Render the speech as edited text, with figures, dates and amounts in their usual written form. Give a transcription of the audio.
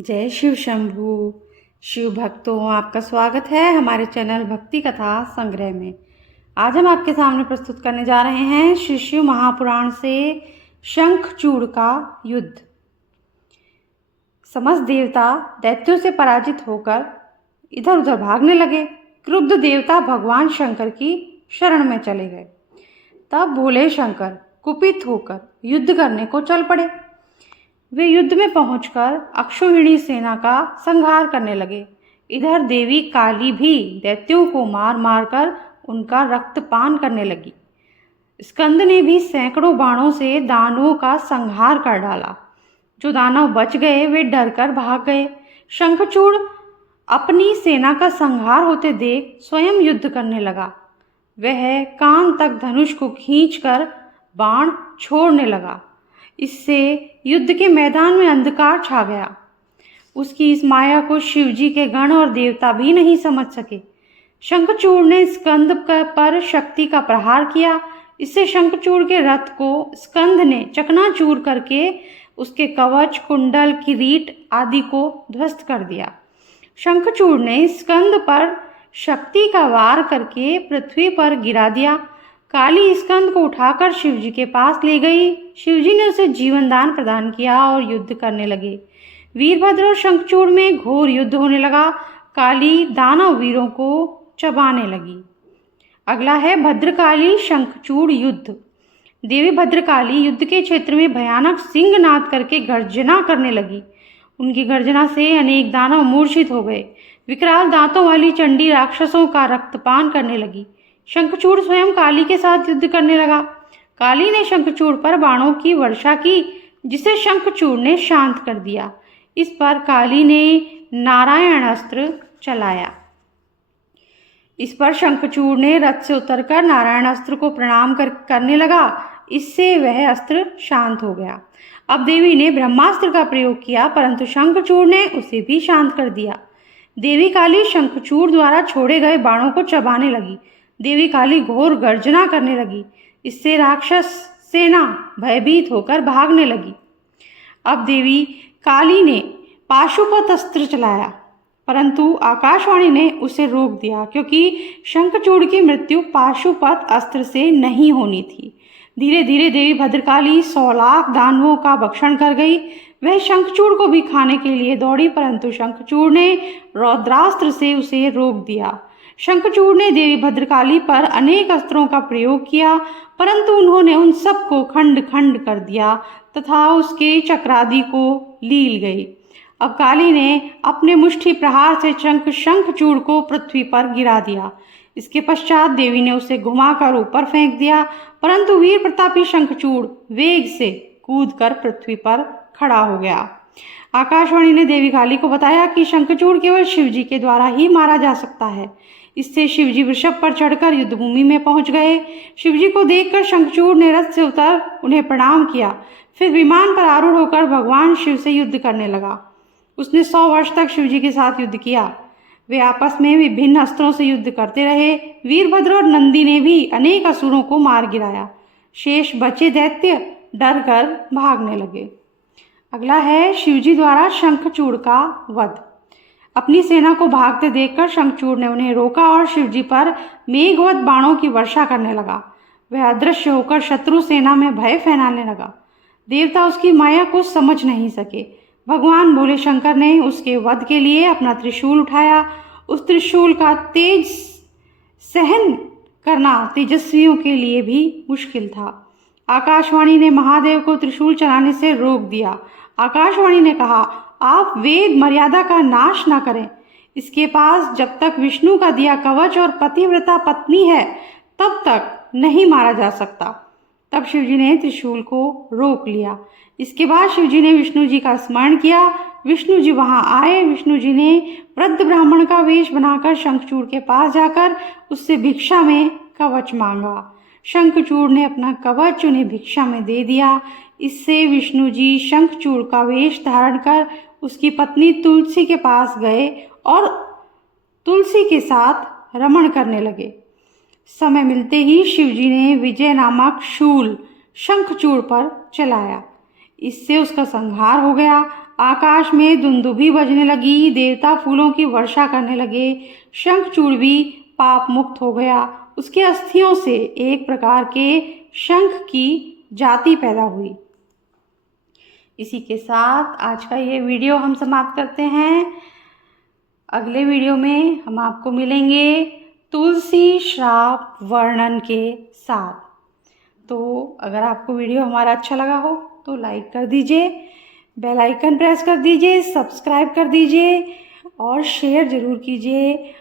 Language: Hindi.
जय शिव शंभू। शिव भक्तों, आपका स्वागत है हमारे चैनल भक्ति कथा संग्रह में। आज हम आपके सामने प्रस्तुत करने जा रहे हैं श्री शिव महापुराण से शंखचूड़ का युद्ध। समस्त देवता दैत्यों से पराजित होकर इधर उधर भागने लगे। क्रुद्ध देवता भगवान शंकर की शरण में चले गए। तब भोले शंकर कुपित होकर युद्ध करने को चल पड़े। वे युद्ध में पहुंचकर अक्षौहिणी सेना का संहार करने लगे। इधर देवी काली भी दैत्यों को मार मार कर उनका रक्तपान करने लगी। स्कंद ने भी सैकड़ों बाणों से दानवों का संहार कर डाला। जो दानव बच गए वे डरकर भाग गए। शंखचूड़ अपनी सेना का संहार होते देख स्वयं युद्ध करने लगा। वह कान तक धनुष को खींचकर बाण छोड़ने लगा। इससे युद्ध के मैदान में अंधकार छा गया। उसकी इस माया को शिवजी के गण और देवता भी नहीं समझ सके। शंखचूड़ ने स्कंद पर शक्ति का प्रहार किया। इससे शंखचूड़ के रथ को स्कंद ने चकनाचूर करके उसके कवच, कुंडल, किरीट आदि को ध्वस्त कर दिया। शंखचूड़ ने स्कंद पर शक्ति का वार करके पृथ्वी पर गिरा दिया। काली स्कंद को उठाकर शिवजी के पास ले गई। शिवजी ने उसे जीवन दान प्रदान किया और युद्ध करने लगे। वीरभद्र और शंखचूड़ में घोर युद्ध होने लगा। काली दानव वीरों को चबाने लगी। अगला है भद्रकाली शंखचूड़ युद्ध। देवी भद्रकाली युद्ध के क्षेत्र में भयानक सिंहनाद करके गर्जना करने लगी। उनकी गर्जना से अनेक दानव मूर्छित हो गए। विकराल दांतों वाली चंडी राक्षसों का रक्तपान करने लगी। शंखचूड़ स्वयं काली के साथ युद्ध करने लगा। काली ने शंखचूड़ पर बाणों की वर्षा की, जिसे शंखचूड़ ने शांत कर दिया। इस पर काली ने नारायण अस्त्र चलाया। इस पर शंखचूड़ ने रथ से उतरकर नारायण अस्त्र को प्रणाम करने लगा। इससे वह अस्त्र शांत हो गया। अब देवी ने ब्रह्मास्त्र का प्रयोग किया, परंतु शंखचूड़ ने उसे भी शांत कर दिया। देवी काली शंखचूड़ द्वारा छोड़े गए बाणों को चबाने लगी। देवी काली घोर गर्जना करने लगी। इससे राक्षस सेना भयभीत होकर भागने लगी। अब देवी काली ने पाशुपत अस्त्र चलाया, परंतु आकाशवाणी ने उसे रोक दिया, क्योंकि शंखचूड़ की मृत्यु पाशुपत अस्त्र से नहीं होनी थी। धीरे धीरे देवी भद्रकाली 100 लाख दानवों का भक्षण कर गई। वह शंखचूड़ को भी खाने के लिए दौड़ी, परंतु शंखचूड़ ने रौद्रास्त्र से उसे रोक दिया। शंखचूड़ ने देवी भद्रकाली पर अनेक अस्त्रों का प्रयोग किया, परंतु उन्होंने उन सबको खंड खंड कर दिया तथा उसके चक्रादि को लील गई। अब काली ने अपने मुष्टि प्रहार से शंखचूड़ को पृथ्वी पर गिरा दिया। इसके पश्चात देवी ने उसे घुमाकर ऊपर फेंक दिया, परंतु वीर प्रतापी शंखचूड़ वेग से कूदकर पृथ्वी पर खड़ा हो गया। आकाशवाणी ने देवी काली को बताया कि शंखचूड़ केवल शिवजी के द्वारा ही मारा जा सकता है। इससे शिवजी वृषभ पर चढ़कर युद्धभूमि में पहुंच गए। शिवजी को देखकर शंखचूड़ ने रथ से उतर उन्हें प्रणाम किया। फिर विमान पर आरूढ़ होकर भगवान शिव से युद्ध करने लगा। उसने 100 वर्ष तक शिवजी के साथ युद्ध किया। वे आपस में विभिन्न अस्त्रों से युद्ध करते रहे। वीरभद्र और नंदी ने भी अनेक असुरों को मार गिराया। शेष बचे दैत्य डर कर भागने लगे। अगला है शिवजी द्वारा शंखचूड़ का वध। अपनी सेना को भागते देखकर शंखचूड़ ने उन्हें रोका और शिवजी पर मेघवत बाणों की वर्षा करने लगा। वह अदृश्य होकर शत्रु सेना में भय फैलाने लगा। देवता उसकी माया को समझ नहीं सके। भगवान भोले शंकर ने उसके वध के लिए अपना त्रिशूल उठाया। उस त्रिशूल का तेज सहन करना तेजस्वियों के लिए भी मुश्किल था। आकाशवाणी ने महादेव को त्रिशूल चलाने से रोक दिया। आकाशवाणी ने कहा, आप वेद मर्यादा का नाश न करें। इसके पास जब तक विष्णु का दिया कवच और पतिव्रता पत्नी है, तब तक नहीं मारा जा सकता। तब शिवजी ने त्रिशूल को रोक लिया। इसके बाद शिवजी ने विष्णु जी का स्मरण किया। विष्णु जी वहां आए। विष्णु जी ने वृद्ध ब्राह्मण का वेश बनाकर शंखचूड़ के पास जाकर उससे भिक्षा में कवच मांगा। शंखचूड़ ने अपना कवच उन्हें भिक्षा में दे दिया। इससे विष्णु जी शंखचूड़ का वेश धारण कर उसकी पत्नी तुलसी के पास गए और तुलसी के साथ रमण करने लगे। समय मिलते ही शिवजी ने विजय नामक शूल शंखचूड़ पर चलाया। इससे उसका संहार हो गया। आकाश में दुंदुभी बजने लगी, देवता फूलों की वर्षा करने लगे। शंखचूड़ भी पाप मुक्त हो गया। उसके अस्थियों से एक प्रकार के शंख की जाति पैदा हुई। इसी के साथ आज का ये वीडियो हम समाप्त करते हैं। अगले वीडियो में हम आपको मिलेंगे तुलसी श्राप वर्णन के साथ। तो अगर आपको वीडियो हमारा अच्छा लगा हो तो लाइक कर दीजिए, बेल आइकन प्रेस कर दीजिए, सब्सक्राइब कर दीजिए और शेयर ज़रूर कीजिए।